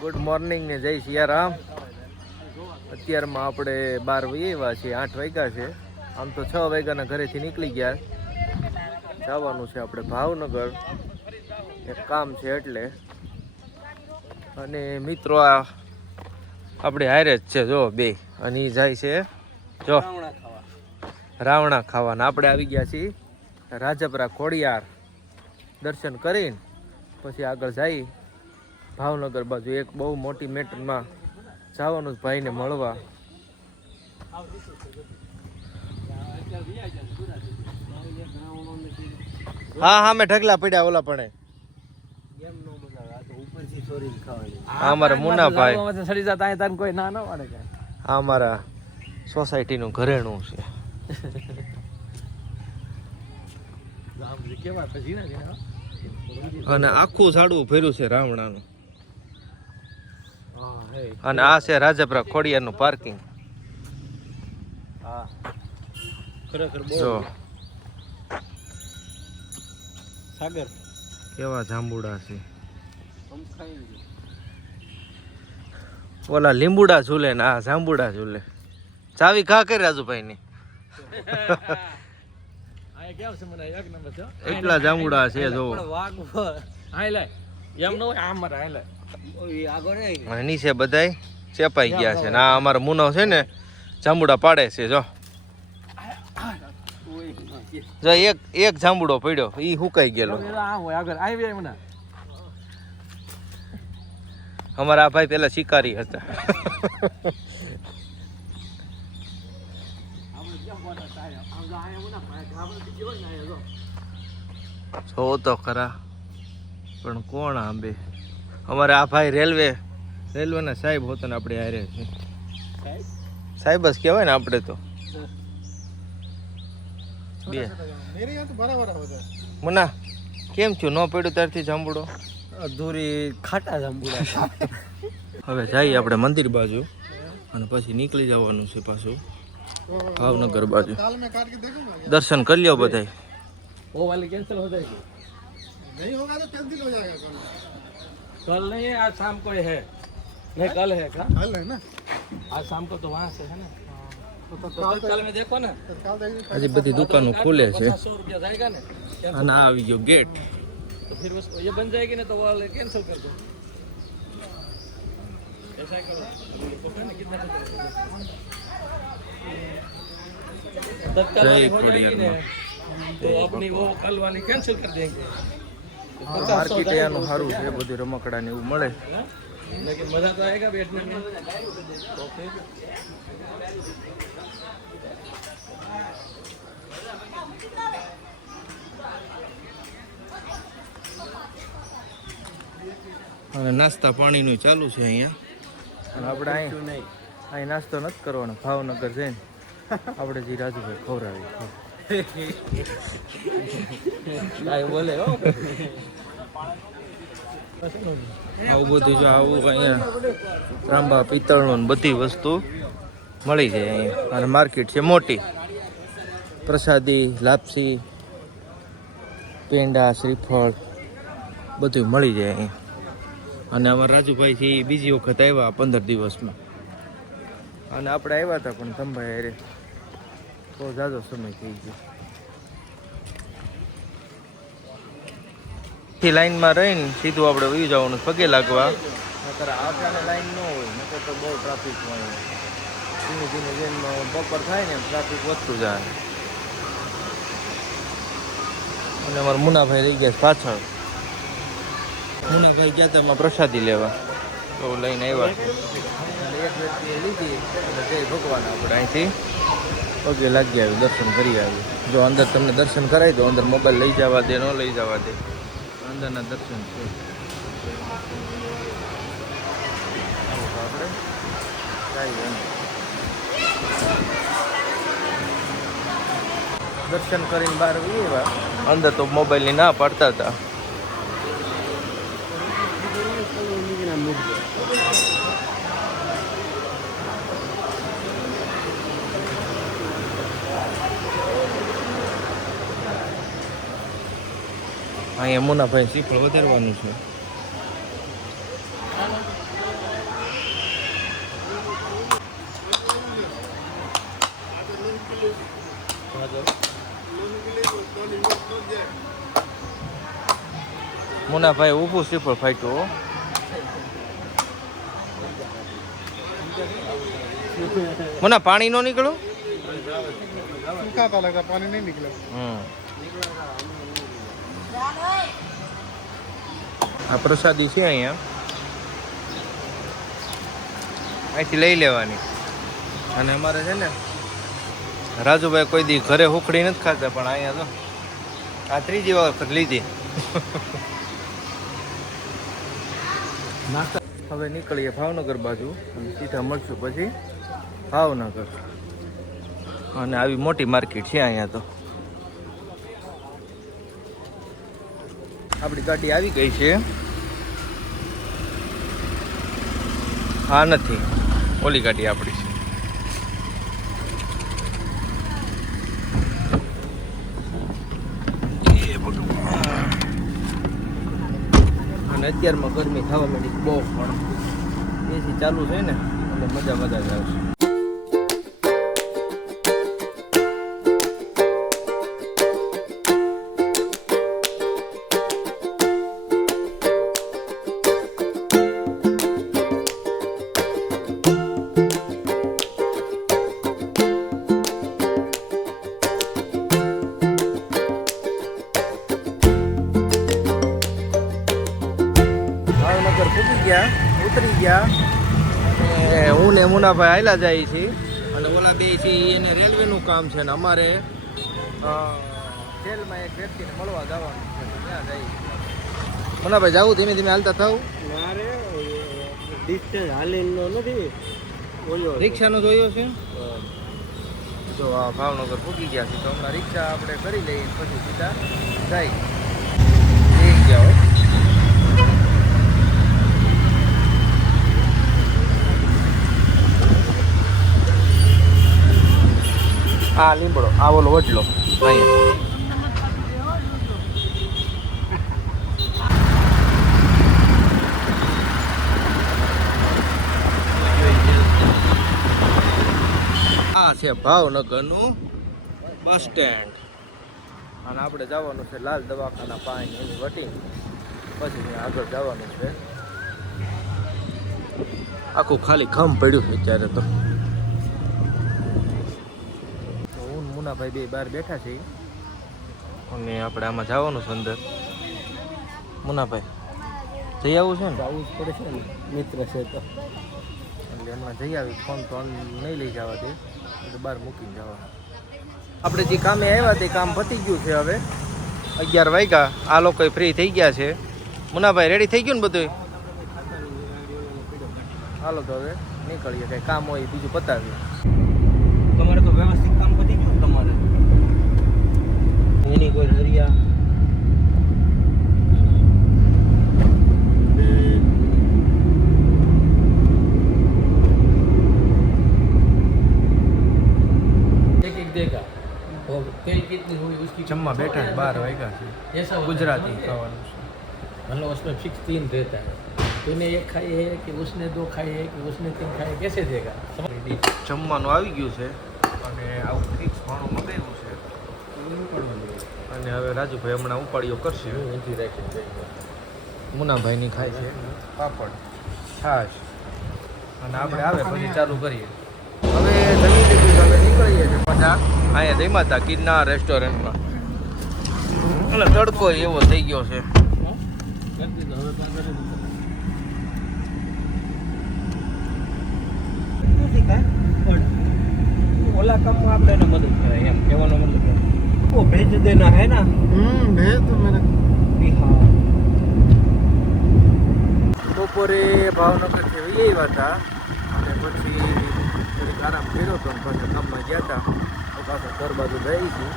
Good morning ને જય સિયારામ. અત્યારમાં આપણે 12 વાગ્યા છે, 8 વાગ્યા છે. આમ તો 6 વાગ્યાના ઘરેથી નીકળી ગયા. જવાનું છે આપણે ભાવનગર, એક કામ છે એટલે. અને મિત્રો આ આપણે હારે જ છે જો બે, અને એ જાય છે જો રાવણા ખાવાના. આપણે આવી ગયા છીએ રાજપરા ખોડિયાર. દર્શન કરીને પછી આગળ જઈ ભાવનગર બાજુ. એક બહુ મોટી મેટરમાં જવાનું ભાઈને મળવા. હા હા, મેં ઢગલા પડ્યા ઓલા પણ અમારા મુન્નાભાઈ, કોઈ ના ના પાડે કે આ અમારા સોસાયટીનું ઘરેણું છે. અને આખું સાડું ફેર્યું છે રાવણાનું. અને આ છે રાજપરા ખોડિયારનું પાર્કિંગ. જો સાગર કેવા જાંબુડા છે. ઓલા લીંબુડા ઝૂલે ને આ જાંબુડા ઝૂલે. ચાવી ઘા કરી રાજુભાઈ ની. એટલા જાંબુડા છે જો. અને નીચે બધાય ચેપાઈ ગયા છે. આ અમારો મુનો છે ને જાંબુડા પાડે છે જો. જો એક જાંબુડો પડ્યો, ઈ હુકાઈ ગયેલો. અમારા આ ભાઈ પેલા શિકારી હતા. છો તો ખરા, પણ કોણ આંબે. અમારે આ ભાઈ રેલવેના સાહેબ હોતા ને આપણે હારે છે. સાહેબ જ કહેવાય ને આપણે તો. બે મુના કેમ છું? ન પડ્યું ત્યારથી જાંબુડો અધૂરી ખાટા જાંબુડા. હવે જઈએ આપણે મંદિર બાજુ અને પછી નીકળી જવાનું છે પાછું ભાવનગર બાજુ. દર્શન કરી લ્યો બધાય. वो वाली कैंसिल हो जाएगी? नहीं होगा तो कैंसिल हो जाएगा कल नहीं है, आज शाम को है. नहीं कल है क्या? कल है ना, आज शाम को तो वहाँ से है ना. तो तत्काल में देखो ना, हजी बड़ी दुकानों खुले છે. 100 रुपया जाएगा ना. અને આ આવી ગયો ગેટ. तो फिर उसको ये बन जाएगी ना, तो वो वाले कैंसिल कर दो. ऐसा करो, पता नहीं कितना तत्काल हो जाएगी ना, तो अपनी वो कल वाली कैंसिल कर देंगे. मार्केट याનું સારું છે, બધું રમકડા ને એવું મળે. लेकिन मजा तो आएगा बैठने में. तो फिर અને નાસ્તા પાણીનું ચાલુ છે અહીંયા. અને આપણે અહીં નાસ્તો નથી કરવાનો. ભાવનગર જઈને આપણે જે રાજુભાઈ ખવડાવી બોલે આવું બધું. જો આવું અહીંયા ત્રાંબા પિત્તળનું બધી વસ્તુ મળી જાય અહીંયા. અને માર્કેટ છે મોટી. પ્રસાદી, લાપસી, પેંડા, શ્રીફળ બધું મળી જાય અહીંયા. અને અમારા રાજુભાઈ છે એ બીજી વખત આવ્યા 15 દિવસમાં. અને આપણે આવ્યા હતા પણ તંભાઈ હારે બહુ ઝાઝો સમય થઈ ગયો. લાઈનમાં રહીને સીધું આપણે વહી જવાનું પગે લાગવા. નકર આપણાને લાઈન ન હોય, નકર તો બહુ ટ્રાફિક હોય. ધીમે ધીમે જેમ બપોર થાય ને ટ્રાફિક વધતું જાય. અને અમારા મુનાભાઈ રહી ગયા પાછળ. મુનાભાઈ ગયા હતા એમાં પ્રસાદી લેવા, તો લઈને આવ્યા છે. એક વ્યક્તિએ લીધી અને જય ભગવાન આપણે અહીંથી પગે લાગી આવ્યું, દર્શન કરી આવ્યું. જો અંદર તમને દર્શન કરાવી દો. અંદર મોબાઈલ લઈ જવા દે, ન લઈ જવા દે. અંદરના દર્શન છે. દર્શન કરીને બહાર આવ્યા. અંદર તો મોબાઈલની ના પાડતા હતા. અહીંયા મુનાભાઈ શ્રીફળ વધારવાનું છે. મુનાભાઈ ઊભું શ્રીફળ ફાટ્યું. મુના પાણી નો નીકળો. પાણી નહીં નીકળે. આ પ્રસાદી છે અહીંયા, અહીંથી લઈ લેવાની. અને અમારે છે ને રાજુભાઈ કોઈ દી ઘરે હુખડી નથી ખાતા, પણ અહીંયા તો આ ત્રીજી વખત લીધી. હવે નીકળીએ ભાવનગર બાજુ અને સીધા મળશું પછી ભાવનગર. અને આવી મોટી માર્કેટ છે અહીંયા. તો આપણી ગાડી આવી ગઈ છે. હા નથી, ઓલી ગાડી આપણી છે. અને અત્યારમાં ગરમી થવા માંડી બહુ, પણ એસી ચાલુ છે ને એટલે મજા જ આવશે. ભાવનગર પૂગી ગયા, ઉતરી ગયા. અને હું ને મુનાભાઈ હાલ્યા જાય છે. અને ઓલા બે છે એને રેલવેનું કામ છે ને અમારે જેલમાં એક વ્યક્તિને મળવા જવાનું છે, ત્યાં જાય. મુનાભાઈ જાવું ધીમે ધીમે હાલતા થવું. મારે ડિસ્ટન્સ હાલીનો નથી, ઓલો રિક્ષાનો જોયો છે. જો આ ભાવનગર પૂગી ગયા છે, તો હમણાં રિક્ષા આપણે કરી લઈએ પછી સીધા જાય. જઈ ગયા હોય. આ લીમડો, આ ઓલો વડલો અહીંયા. આ છે ભાવનગરનું બસ સ્ટેન્ડ. અને આપણે જવાનું છે લાલ દવાખાના પાણી એની વટી, પછી આગળ જવાનું છે. આખું ખાલી ખમ પડ્યું છે અત્યારે તો. ભાઈ બે બહાર બેઠા છે અને આપણે આમાં જવાનું છે અંદર. મુનાભાઈ જઈ આવું છે ને? જવું જ પડે છે ને, મિત્ર છે તો. એટલે હમણાં જઈ આવી. ફોન તો નહીં લઈ જવા દે, એટલે બહાર મૂકીને જવાનું. આપણે જે કામે આવ્યા તે કામ પતી ગયું છે. હવે 11 વાગ્યા, આ લોકો ફ્રી થઈ ગયા છે. મુનાભાઈ રેડી થઈ ગયું ને બધું? હાલો તો હવે નીકળીએ, કંઈ કામ હોય બીજું પતાવીએ. તમારે તો વ્યવસ્થિત કામ પતી ગયું તમારે? એની કોઈ હરિયા जम्मा बैठा है 12 वाएगा ऐसा गुजराती खाવાનું છે. मतलब उसमें फिक्स 3 रहता है, तूने एक खाई है कि उसने 2 खाई है कि उसने 3 खाई है, कैसे देगा? જમવાનું આવી ગયું છે અને આવું ફિક્સ ભાણું મગાવ્યું છે. અને હવે રાજુભાઈ હમણાં ઉપાડીઓ કરશે. મુનાભાઈની ખાય છે પાપડ છાશ. અને આપણે આવે પછી ચાલુ કરીએ. હવે જમી લીધું, હવે નીકળીએ છીએ પાછા અહીંયા જઈ માતા ગિરનાર રેસ્ટોરન્ટમાં. એટલે તડકો એવો થઈ ગયો છે. ओला काम में आप लेना मदद करें, एम कहेવાનો मतलब वो भेज देना है ना. भेज दो मेरा. हाँ, બપોરે ભાવનગરથી વહી આવ્યા હતા અને પછી થોડીક આરામ કર્યો હતો અને પાછા કામમાં ગયા હતા. તો પાછા ઘર બાજુ ગઈ હતી.